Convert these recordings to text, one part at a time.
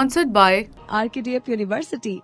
Sponsored by RKDF University.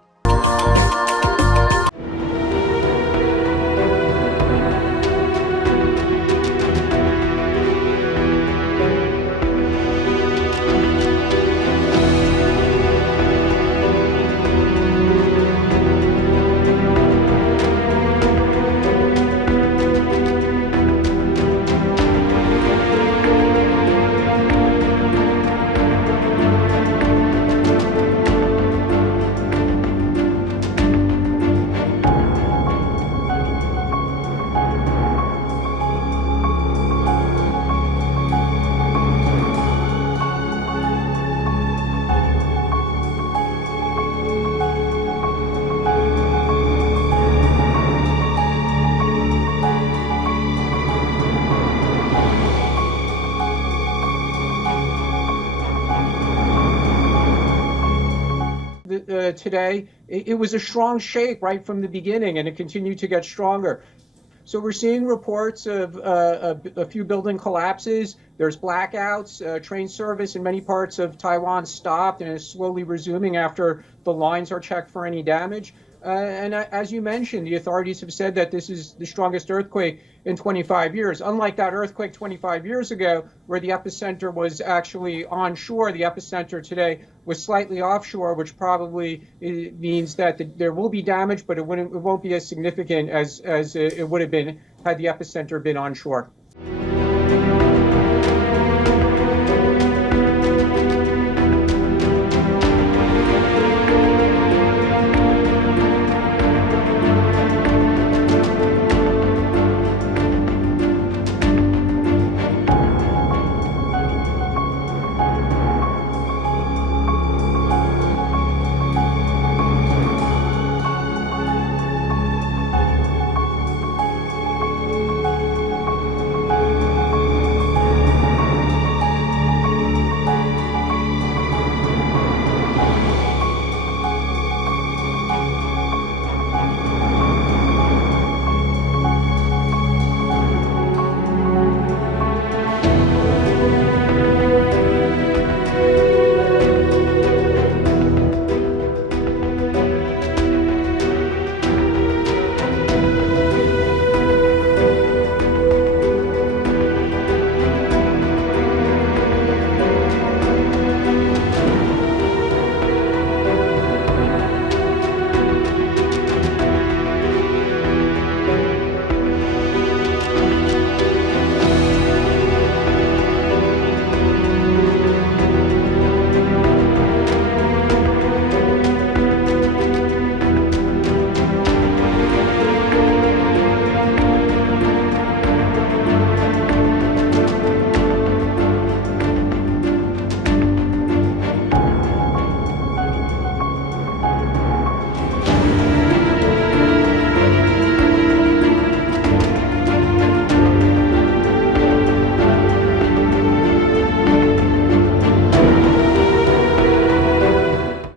Today, it was a strong shake right from the beginning, and it continued to get stronger. So we're seeing reports of a few building collapses. There's blackouts. Train service in many parts of Taiwan stopped and is slowly resuming after the lines are checked for any damage. And as you mentioned, the authorities have said that this is the strongest earthquake in 25 years. Unlike that earthquake 25 years ago, where the epicenter was actually onshore, the epicenter today was slightly offshore, which probably means that there will be damage, but it won't be as significant as it would have been had the epicenter been onshore.